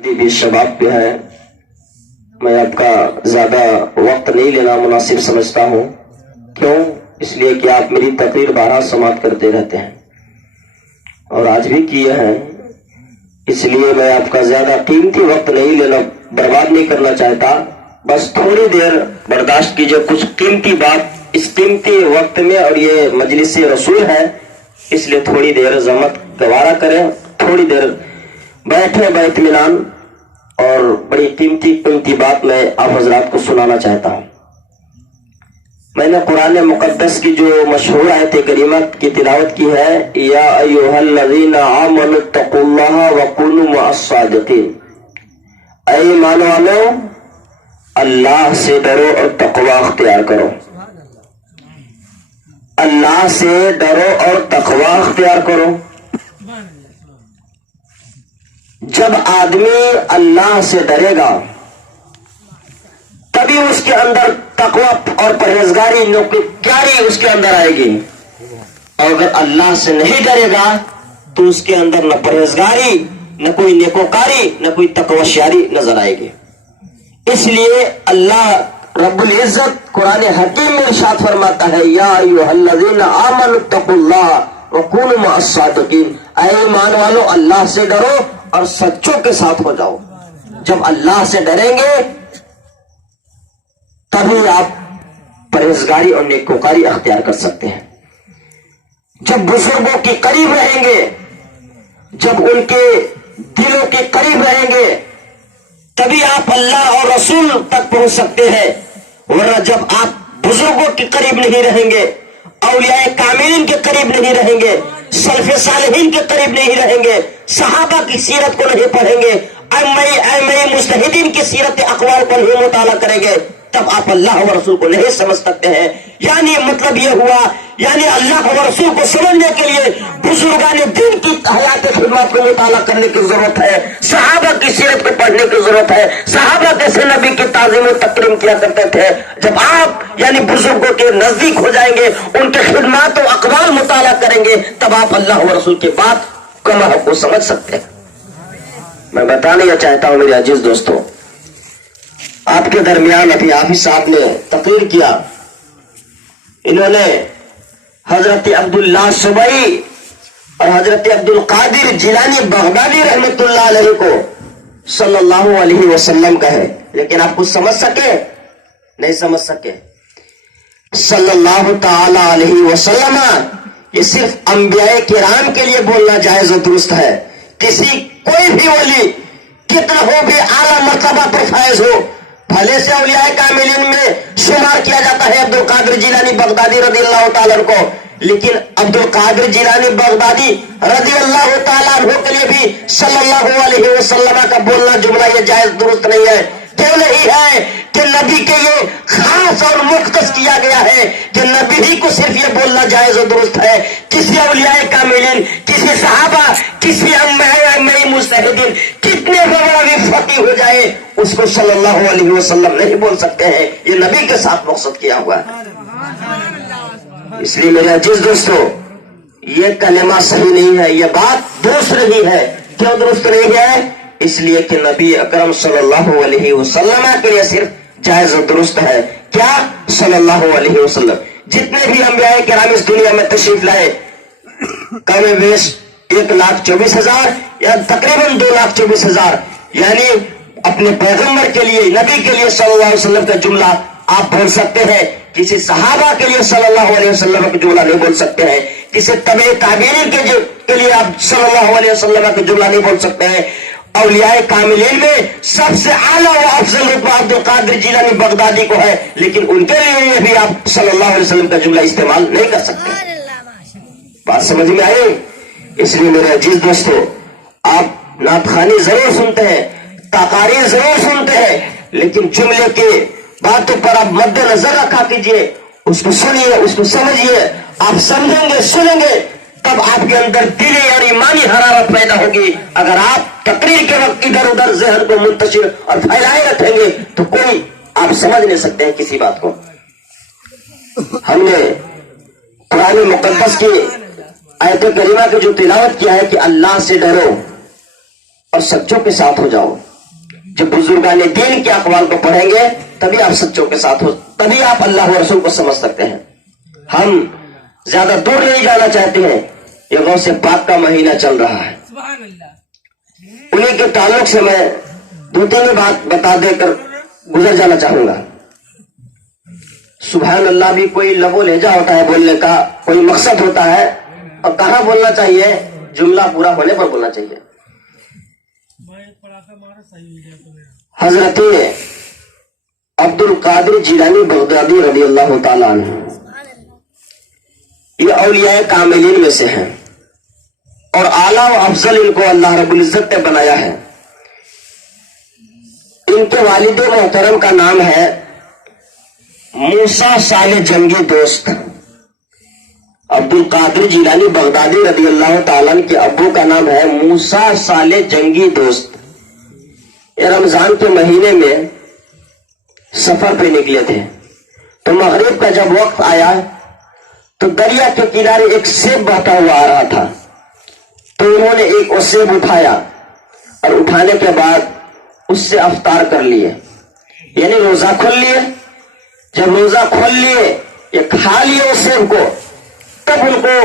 بھی شباب پہ ہے، میں آپ کا زیادہ وقت نہیں لینا مناسب سمجھتا ہوں۔ کیوں؟ اس لیے کہ آپ میری تقریر بارہ سماعت کرتے رہتے ہیں اور آج بھی کیے ہیں، اس لیے میں آپ کا زیادہ قیمتی وقت نہیں لینا، برباد نہیں کرنا چاہتا۔ بس تھوڑی دیر برداشت کیجئے، کچھ قیمتی بات اس قیمتی وقت میں، اور یہ مجلس رسول ہے اس لیے تھوڑی دیر زحمت گوارا کریں، تھوڑی دیر بیٹھے باطمینان، اور بڑی قیمتی بات میں آپ حضرات کو سنانا چاہتا ہوں۔ میں نے قرآن مقدس کی جو مشہور آیت کریمہ کی تلاوت کی ہے، یا ایھا الذین آمنوا اتقوا اللہ وکونوا مع الصادقین، اے ایمان والو اللہ سے ڈرو اور تقوی اختیار کرو، اللہ سے ڈرو اور تقوی اختیار کرو۔ جب آدمی اللہ سے ڈرے گا تبھی اس کے اندر تقوی اور پرہیزگاری نوکیاری اس کے اندر آئے گی، اور اگر اللہ سے نہیں ڈرے گا تو اس کے اندر نہ پرہیزگاری، نہ کوئی نیکوکاری، نہ کوئی تقویٰ نظر آئے گی۔ اس لیے اللہ رب العزت قرآن حکیم میں ارشاد فرماتا ہے، یا ایھا الذین آمنوا اتقوا اللہ وکونوا مع الصادقین، اے ایمان والو اللہ سے ڈرو اور سچوں کے ساتھ ہو جاؤ۔ جب اللہ سے ڈریں گے تبھی آپ پرہیزگاری اور نیکوکاری اختیار کر سکتے ہیں۔ جب بزرگوں کے قریب رہیں گے، جب ان کے دلوں کے قریب رہیں گے تبھی آپ اللہ اور رسول تک پہنچ سکتے ہیں، ورنہ جب آپ بزرگوں کے قریب نہیں رہیں گے، اولیاء کاملین کے قریب نہیں رہیں گے، سلف صالحین کے قریب نہیں رہیں گے، صحابہ کی سیرت کو نہیں پڑھیں گے، ائمہ مجتہدین کی سیرت اقوال کو نہیں مطالعہ کریں گے، تب آپ اللہ و رسول کو نہیں سمجھ سکتے ہیں۔ یعنی مطلب یہ ہوا، یعنی اللہ و رسول کو سمجھنے کے لیے بزرگان دین کی حیات خدمات کو مطالعہ کرنے کی ضرورت ہے، صحابہ کی سیرت کو پڑھنے کی ضرورت ہے۔ صحابہ کیسے نبی کی تعظیم و تکریم کیا کرتے تھے؟ جب آپ یعنی بزرگوں کے نزدیک ہو جائیں گے، ان کے خدمات و اقوال مطالعہ کریں گے، تب آپ اللہ و رسول کی بات کو سمجھ سکتے ہیں۔ میں بتانا یہ چاہتا ہوں میرے عزیز دوستوں، آپ کے درمیان ابھی حافظ صاحب نے تقریر کیا، انہوں نے حضرت عبداللہ سبئی اور حضرت عبد القادر جیلانی بغدادی رحمت اللہ علیہ کو صلی اللہ علیہ وسلم کہے، لیکن آپ کچھ سمجھ سکے؟ نہیں سمجھ سکے۔ صلی اللہ تعالی علیہ وسلم یہ صرف انبیاء کرام کے لیے بولنا جائز و درست ہے۔ کوئی بھی ولی کتنا ہو بھی اعلیٰ مرتبہ پر فائز ہو، بھلے سے اولیاء کاملین میں شمار کیا جاتا ہے عبد القادر جیلانی بغدادی رضی اللہ تعالیٰ عنہ کو، لیکن عبد القادر جیلانی بغدادی رضی اللہ تعالیٰ عنہ کے لیے بھی صلی اللہ علیہ وسلم کا بولنا جملہ یہ جائز درست نہیں ہے۔ کیوں نہیں ہے؟ کہ نبی کے یہ خاص اور مختص کیا گیا ہے کہ نبی ہی کو صرف یہ بولنا جائز و درست ہے۔ کسی اولیاء کاملین، کسی صحابہ، کسی ائمہ مجتہدین کتنے بڑا بھی فقیہ ہو جائے، اس کو صلی اللہ علیہ وسلم نہیں بول سکتے ہیں، یہ نبی کے ساتھ مقصد کیا ہوا ہے۔ اس لیے میرے عزیز دوستو، یہ کلمہ صحیح نہیں ہے، یہ بات درست نہیں ہے۔ کیوں درست نہیں ہے؟ اس لیے کہ نبی اکرم صلی اللہ علیہ وسلم کے لیے صرف جائز و درست ہے۔ کیا؟ صلی اللہ علیہ وسلم جتنے بھی انبیاء کرام اس دنیا میں تشریف لائے، کم بیش 1,24,000 یا تقریباً 2,24,000، یعنی اپنے پیغمبر کے لیے، نبی کے لیے صلی اللہ علیہ وسلم کا جملہ آپ بول سکتے ہیں، کسی صحابہ کے لیے صلی اللہ علیہ وسلم کا جملہ نہیں بول سکتے ہیں، کسی تبع تابعین کے لیے آپ صلی اللہ علیہ وسلم کا جملہ نہیں بول سکتے ہیں۔ اولیاء کاملین میں سب سے اعلیٰ و افضل رتبہ عبد القادر جیلانی بغدادی کو ہے، لیکن ان کے لیے بھی آپ صلی اللہ علیہ وسلم کا جملہ استعمال نہیں کر سکتے۔ بات سمجھ میں آئی؟ اس لیے میرے عزیز دوستو، آپ نعت خوانی ضرور سنتے ہیں، تقاریر ضرور سنتے ہیں، لیکن جملے کے باتوں پر آپ مد نظر رکھا کیجئے، اس کو سنیے، اس کو سمجھیے، آپ سمجھیں گے، سنیں گے، تب آپ کے اندر دلی اور ایمانی حرارت پیدا ہوگی۔ اگر آپ تقریر کے وقت ادھر ادھر ذہن کو منتشر اور پھیلائے رکھیں گے تو کوئی آپ سمجھ نہیں سکتے ہیں کسی بات کو۔ ہم نے قرآن مقدس کی آیت کریمہ کی جو تلاوت کیا ہے کہ اللہ سے ڈرو اور سچوں کے ساتھ ہو جاؤ. جب بزرگان دین کے اقوال کو پڑھیں گے تبھی آپ سچوں کے ساتھ ہو, تبھی آپ اللہ و رسول کو سمجھ سکتے ہیں. ہم زیادہ دور نہیں جانا چاہتے ہیں. یہ غوث پاک کا مہینہ چل رہا ہے. انہیں کے تعلق سے میں 2-3 بات بتا دے کر گزر جانا چاہوں گا. سبحان اللہ بھی کوئی لب و لہجہ ہوتا ہے بولنے کا, کوئی مقصد ہوتا ہے, اور کہاں بولنا چاہیے, جملہ پورا ہونے پر بولنا چاہیے. حضرت عبد القادر جیلانی بغدادی رضی اللہ تعالیٰ عنہ یہ اولیاء کاملین میں سے ہیں, اور اعلیٰ و افضل ان کو اللہ رب العزت نے بنایا ہے. ان کے والد محترم کا نام ہے موسیٰ صالح جنگی دوست. عبد القادر جیلانی بغدادی رضی اللہ تعالیٰ عنہ کے ابو کا نام ہے موسیٰ صالح جنگی دوست. یہ رمضان کے مہینے میں سفر پہ نکلے تھے, تو مغرب کا جب وقت آیا تو دریا کے کنارے ایک سیب بہتا ہوا آ رہا تھا. تو انہوں نے ایک وہ سیب اٹھایا, اور اٹھانے کے بعد اس سے افطار کر لیے, یعنی روزہ کھول لیے. جب روزہ کھول لیے, یہ کھا لیے اس سیب کو, تب ان کو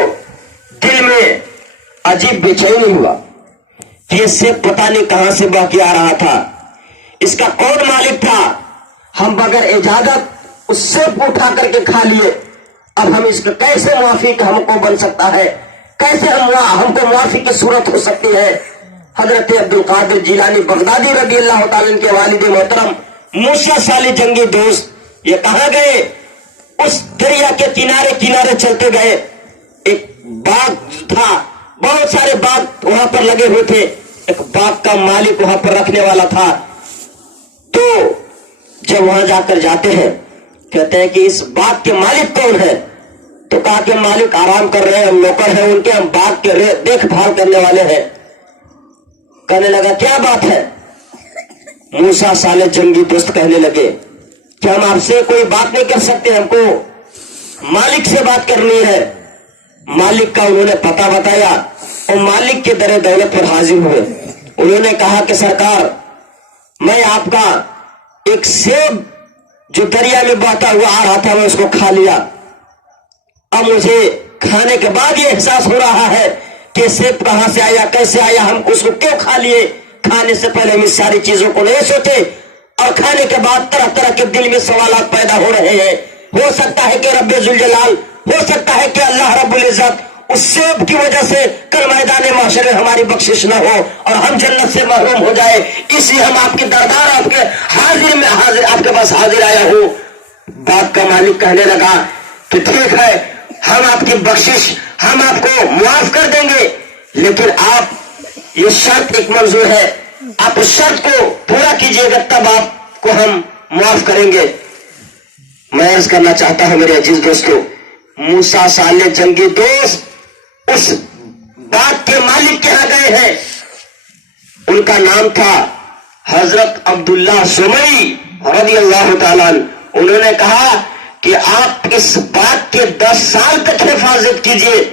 دل میں عجیب بے چینی ہوا کہ یہ سیب پتہ نہیں کہاں سے بہ کے آ رہا تھا, اس کا کون مالک تھا. ہم بغیر اجازت اس سیب کو اٹھا کر کے کھا لیے, اب ہم اس کا کیسے معافی ہم کو بن سکتا ہے, کیسے ہم کو معافی کی صورت ہو سکتی ہے. حضرت عبد القادر جیلانی بغدادی رضی اللہ تعالیٰ کے والد محترم موسیٰ صالح جنگی دوست یہ کہاں گئے, اس دریا کے کنارے کنارے چلتے گئے. ایک باغ تھا, بہت سارے باغ وہاں پر لگے ہوئے تھے, ایک باغ کا مالک وہاں پر رکھنے والا تھا. تو جب وہاں جا کر جاتے ہیں, کہتے ہیں کہ اس باغ کے مالک کون ہے, تو کہا کہ مالک آرام کر رہے ہیں, ہم نوکر ہیں ان کے, ہم باغ کے دیکھ بھال کرنے والے ہیں. کہنے لگا کیا بات ہے. موسیٰ صالح جنگی دوست کہنے لگے کہ ہم آپ سے کوئی بات نہیں کر سکتے, ہم کو مالک سے بات کرنی ہے. مالک کا انہوں نے پتہ بتایا, اور مالک کے در دولت پر حاضر ہوئے. انہوں نے کہا کہ سرکار, میں آپ کا ایک سیب جو دریا میں بہتا ہوا آ رہا تھا میں اس کو کھا لیا. اب مجھے کھانے کے بعد یہ احساس ہو رہا ہے کہ سیب کہاں سے آیا, کیسے آیا, ہم اس کو کیوں کھا لیے. کھانے سے پہلے ہم اس ساری چیزوں کو نہیں سوچے, اور کھانے کے بعد طرح طرح کے دل میں سوالات پیدا ہو رہے ہیں. ہو سکتا ہے کہ رب ذوالجلال, ہو سکتا ہے کہ اللہ رب العزت اس سیب کی وجہ سے کل میدان محشر میں ہماری بخشش نہ ہو اور ہم جنت سے محروم ہو جائے. اس لیے ہم آپ کے دربار, آپ کے حاضر آپ کے پاس حاضر آیا ہوں. باغ کا مالک کہنے لگا کہ ٹھیک ہے, ہم آپ کی بخشش, ہم آپ کو معاف کر دیں گے, لیکن آپ یہ شرط ایک منظور ہے, آپ اس شرط کو پورا کیجئے گا تب آپ کو ہم معاف کریں گے. میں عرض کرنا چاہتا ہوں میرے عزیز دوستو, موسیٰ صالح جنگی دوست اس باغ کے مالک کے یہاں گئے ہیں. ان کا نام تھا حضرت عبداللہ سمئی رضی اللہ تعالیٰ عنہ. انہوں نے کہا کہ آپ اس باغ کے 10 سال تک حفاظت کیجئے.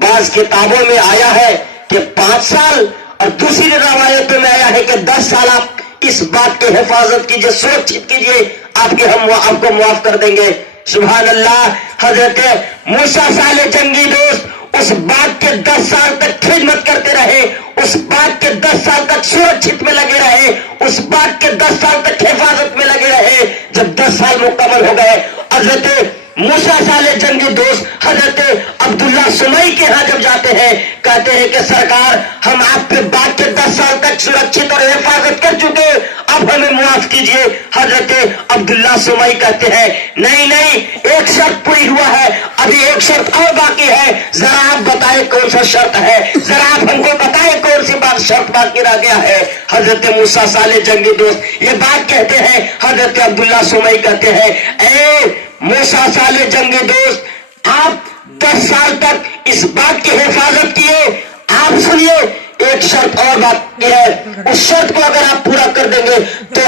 بعض کتابوں میں آیا ہے کہ 5 سال, اور دوسری روایتوں میں آیا ہے کہ 10 سال آپ اس بات کی حفاظت کیجئے, سرکشت کیجئے, ہم آپ کو معاف کر دیں گے. سبحان اللہ. حضرت موسیٰ صالح جنگی دوست اس بات کے 10 سال تک خدمت کرتے رہے, اس بات کے 10 سال تک سرکشت میں لگے رہے, اس بات کے 10 سال تک حفاظت میں لگے رہے. جب 10 سال مکمل ہو گئے, حضرت موسیٰ صالح جنگی دوست حضرت عبداللہ سمئی کے ہاں جب جاتے ہیں, کہتے ہیں کہ سرکار, ہم آپ کے بات کے 10 سال تک سرکشت اور حفاظت کر چکے, اب ہمیں معاف کیجئے. حضرت عبداللہ سمئی کہتے ہیں نہیں نہیں, ایک شرط پوری ہوا ہے, ابھی ایک شرط اور باقی ہے, ذرا آپ بتائیں کون سا شرط ہے, ذرا آپ ہم کو بتائیں کون سی بات شرط باقی رہ گیا ہے. حضرت موسیٰ صالح جنگی دوست یہ بات کہتے ہیں, حضرت عبداللہ سمئی کہتے ہیں اے موسیٰ صالح جنگی دوست, آپ 10 سال تک اس بات کی حفاظت کیے, آپ سنیے ایک شرط اور باقی ہے, اس شرط کو اگر آپ پورا کر دیں گے تو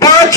5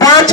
5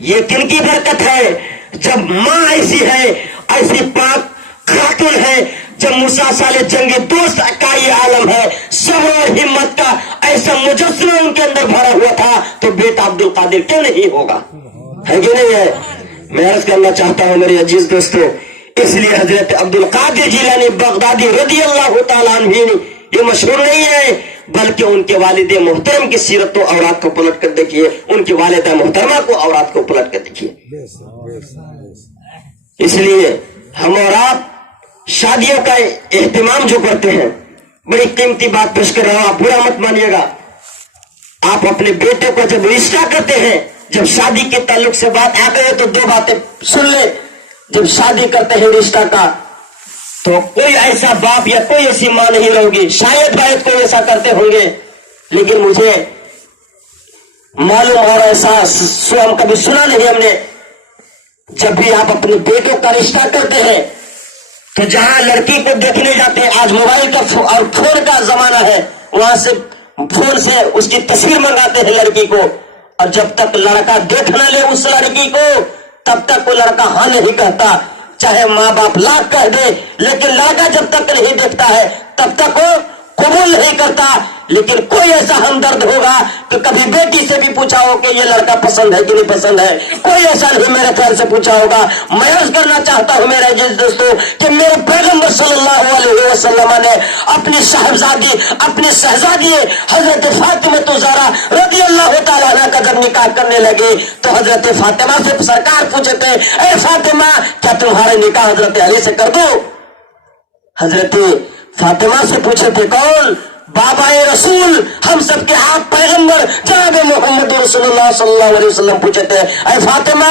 یہ کن کی برکت ہے؟ جب ماں ایسی ہے، ایسی پاک خاتون ہے، جب موسیٰ صالح جنگی دوست کا یہ عالم ہے، صبر اور ہمت کا ایسا مجسمہ ان کے اندر بھرا ہوا تھا، تو بیٹا عبد القادر کیوں نہیں ہوگا؟ ہے کہ نہیں ہے؟ میں عرض کرنا چاہتا ہوں میرے عزیز دوستو، اس لیے حضرت عبد القادر جیلانی بغدادی رضی اللہ تعالیٰ عنہ یہ مشہور نہیں ہے، بلکہ ان کے والد محترم کی سیرت و اورات کو پلٹ کر دیکھیے، ان کی والدہ محترمہ کو اورات کو پلٹ کر دیکھیے۔ اس لیے ہم اور آپ شادیوں کا اہتمام جو کرتے ہیں، بڑی قیمتی بات پیش کر رہا ہوں، آپ برا مت مانیے گا۔ آپ اپنے بیٹے کو جب رشتہ کرتے ہیں، جب شادی کے تعلق سے بات آتے ہیں تو دو باتیں سن لیں۔ جب شادی کرتے ہیں رشتہ کا، تو کوئی ایسا باپ یا کوئی ایسی ماں نہیں رہوگی، شاید کوئی ایسا کرتے ہوں گے، لیکن مجھے معلوم اور ایسا ہم کبھی سنا نہیں ہم نے، جب بھی آپ اپنے بیٹوں کا رشتہ کرتے ہیں تو جہاں لڑکی کو دیکھنے جاتے ہیں، آج موبائل کا اور فون کا زمانہ ہے، وہاں سے فون سے اس کی تصویر منگاتے ہیں لڑکی کو، اور جب تک لڑکا دیکھ نہ لے اس لڑکی کو تب تک وہ لڑکا ہاں نہیں کہتا، چاہے ماں باپ لاکھ کہہ دے، لیکن لڑکا جب تک نہیں دیکھتا ہے تب تک وہ قبول نہیں کرتا۔ لیکن کوئی ایسا ہمدرد ہوگا کہ کبھی بیٹی سے بھی پوچھا ہو کہ یہ لڑکا پسند ہے کہ نہیں پسند ہے؟ کوئی ایسا نہیں میرے خیال سے پوچھا ہوگا۔ میں عرض کرنا چاہتا ہوں میرے عزیز دوستو کہ میرے پیغمبر صلی اللہ علیہ وسلم نے اپنی صاحبزادی، اپنی شہزادی حضرت فاطمہ الزہرا رضی اللہ تعالیٰ عنہ کا جب نکاح کرنے لگے تو حضرت فاطمہ سے سرکار پوچھے تھے، اے فاطمہ کیا تمہارا نکاح حضرت علی سے کر دو؟ حضرت فاطمہ سے پوچھے تھے، کون؟ بابا رسول، ہم سب کے آپ پیغمبر جناب محمد رسول اللہ صلی اللہ علیہ وسلم پوچھے تھے، اے فاطمہ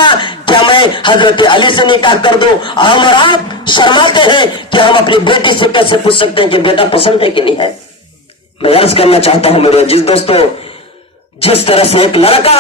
کیا میں حضرت علی سے نکاح کر دوں؟ ہم اور آپ شرماتے ہیں کہ ہم اپنی بیٹی سے کیسے پوچھ سکتے ہیں کہ بیٹا پسند ہے کہ نہیں ہے؟ میں عرض کرنا چاہتا ہوں میرے عزیز دوستو، جس طرح سے ایک لڑکا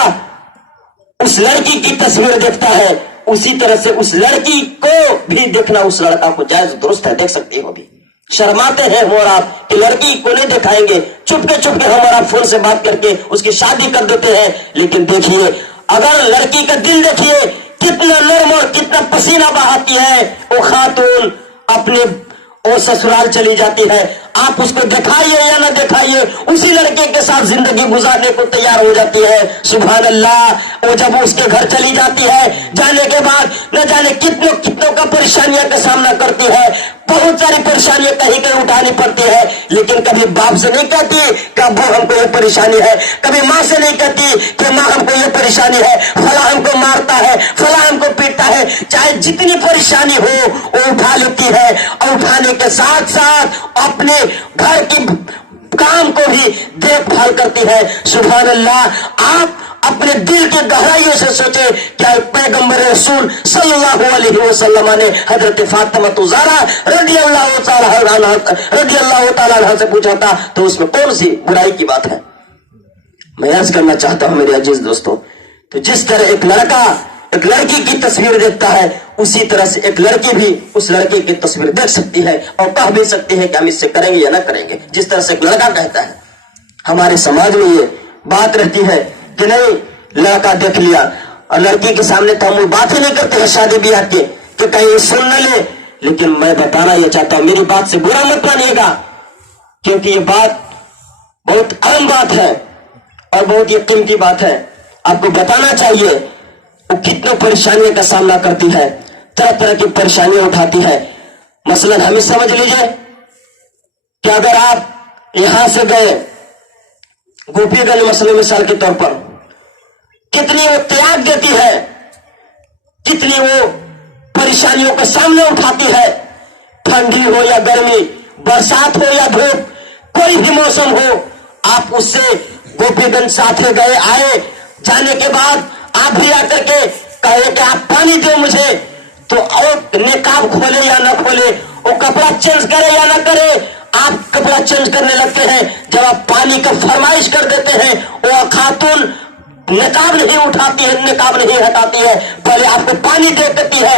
اس لڑکی کی تصویر دیکھتا ہے، اسی طرح سے اس لڑکی کو بھی دیکھنا اس لڑکا کو جائز درست ہے، دیکھ سکتی ہو بھی۔ شرماتے ہیں ہم اور آپ کہ لڑکی کو نہیں دکھائیں گے، چپ کے ہم اور آپ فون سے بات کر کے اس کی شادی کر دیتے ہیں۔ لیکن دیکھیے اگر لڑکی کا دل دیکھیے کتنا نرم اور کتنا پسینہ بہاتی ہے وہ خاتون، اپنے اور سسرال چلی جاتی ہے، آپ اس کو دکھائیے یا نہ دکھائیے اسی لڑکے کے ساتھ زندگی گزارنے کو تیار ہو جاتی ہے۔ سبحان اللہ، وہ جب اس کے گھر چلی جاتی ہے جانے کے بعد نہ جانے کتنوں کا پریشانیاں کا سامنا کرتی ہے، بہت ساری پریشانیاں کہیں اٹھانی پڑتی ہے، لیکن کبھی باپ سے نہیں کہتی کہ ابو ہم کو یہ پریشانی ہے، کبھی ماں سے نہیں کہتی کہ ماں ہم کو یہ پریشانی ہے، فلاں ہم کو مارتا ہے، فلاں ہم کو پیٹتا ہے، چاہے جتنی پریشانی ہو وہ اٹھا لیتی ہے، اور اٹھانے کے ساتھ ساتھ اپنے گھر کی کام کو بھی دیکھ بھال کرتی ہے۔ سبحان اللہ، آپ اپنے دل کی گہرائیوں سے سوچے کیا پیغمبر رسول صلی اللہ علیہ وسلم نے حضرت فاطمہ الزہرا رضی اللہ تعالیٰ عنہ سے پوچھا تھا تو اس میں کون سی برائی کی بات ہے؟ میں عرض کرنا چاہتا ہوں میرے عزیز دوستو، تو جس طرح ایک لڑکا ایک لڑکی کی تصویر دیکھتا ہے، اسی طرح سے ایک لڑکی بھی اس لڑکے کی تصویر دیکھ سکتی ہے اور کہہ بھی سکتی ہے کہ ہم اس سے کریں گے یا نہ کریں گے۔ جس طرح سے ایک لڑکا کہتا ہے، ہمارے سماج میں یہ بات رہتی ہے کہ نہیں لڑکا دیکھ لیا اور لڑکی کے سامنے تو ہم بات ہی نہیں کرتے ہیں شادی بیاہ کی کہ کہیں یہ سن نہ لے۔ لیکن میں بتانا یہ چاہتا ہوں، میری بات سے برا مت مانیے گا، کیونکہ یہ بات بہت اہم بات ہے اور بہت ہی قیمتی بات ہے۔ آپ کو بتانا چاہیے وہ کتنوں پریشانیوں کا سامنا کرتی ہے، طرح طرح کی پریشانیاں اٹھاتی ہے۔ مثلا ہمیں سمجھ لیجئے کہ اگر آپ یہاں سے گئے گوپی گنج مسئلے مثال کے طور پر، کتنی وہ تیاگ دیتی ہے، کتنی وہ پریشانیوں کا سامنا اٹھاتی ہے، ٹھنڈی ہو یا گرمی، برسات ہو یا دھوپ، کوئی بھی موسم ہو، آپ اس سے گوپی گنج ساتھ لے گئے آئے، جانے کے بعد آپ بھی آ کر کے کہے کہ آپ پانی دو مجھے، تو اور نقاب کھولے یا نہ کھولے، وہ کپڑا چینج کرے یا نہ کرے، آپ کپڑا چینج کرنے لگتے ہیں۔ جب آپ پانی کا فرمائش کر دیتے ہیں وہ خاتون نقاب نہیں اٹھاتی ہے، نقاب نہیں ہٹاتی ہے، پہلے آپ کو پانی دے دیتی ہے،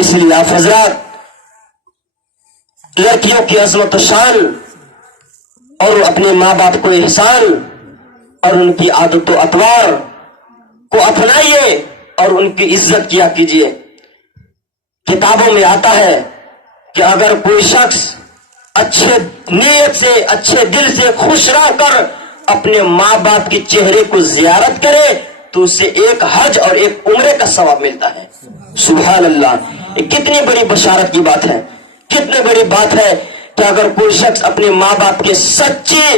اس لیے آپ حضرات لڑکیوں کی عظمت و شان اور اپنے ماں باپ کو احسان اور ان کی عادت و اطوار کو اپنائیے اور ان کی عزت کیا کیجیے. کتابوں میں آتا ہے کہ اگر کوئی شخص اچھے نیت سے اچھے دل سے خوش رہ کر اپنے ماں باپ کے چہرے کو زیارت کرے تو اسے ایک حج اور ایک عمرے کا ثواب ملتا ہے. سبحان اللہ. یہ کتنی بڑی بشارت کی بات ہے, کتنی بڑی بات ہے کہ اگر کوئی شخص اپنے ماں باپ کے سچی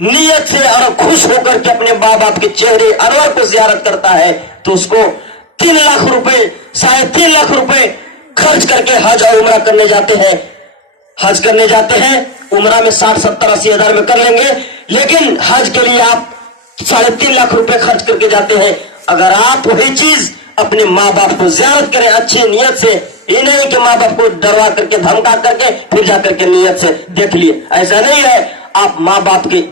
نیت سے اور خوش ہو کر کے اپنے ماں باپ کے چہرے انور کو زیارت کرتا ہے تو اس کو 3 لاکھ روپے 3.5 لاکھ روپے خرچ کر کے حج اور عمرہ کرنے جاتے ہیں. حج کرنے جاتے ہیں, عمرہ میں 60-70-80 ہزار میں کر لیں گے, لیکن حج کے لیے آپ 3.5 لاکھ روپے خرچ کر کے جاتے ہیں. اگر آپ وہی چیز اپنے ماں باپ کو زیارت کریں اچھی نیت سے, یہ نہیں کہ ماں باپ کو ڈروا کر کے دھمکا کر کے پھر جا کر کے نیت سے دیکھ لیے, ایسا نہیں ہے. آپ ماں باپ کی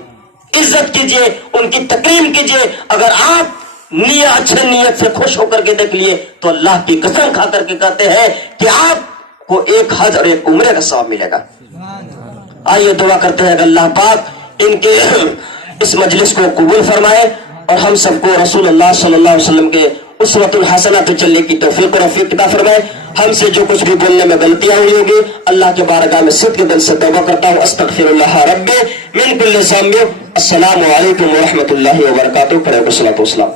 عزت کیجئے, ان کی تکریم کیجئے. اگر آپ اچھے نیت سے خوش ہو کر کے دیکھ لیے تو اللہ کی قسم کھا کر کے کہتے ہیں کہ آپ کو ایک حج اور ایک عمرے کا ثواب ملے گا. آئیے دعا کرتے ہیں کہ اللہ پاک ان کے اس مجلس کو قبول فرمائے اور ہم سب کو رسول اللہ صلی اللہ علیہ وسلم کے اسوۃ الحسنہ پہ چلنے کی توفیق اور رفیق عطا فرمائے. ہم سے جو کچھ بھی بولنے میں غلطیاں ہوئی ہوگی اللہ کے بارگاہ میں صدق دل سے توبہ کرتا ہوں. استغفر اللہ ربی من کل ذنب. السلام علیکم ورحمۃ اللہ وبرکاتہ.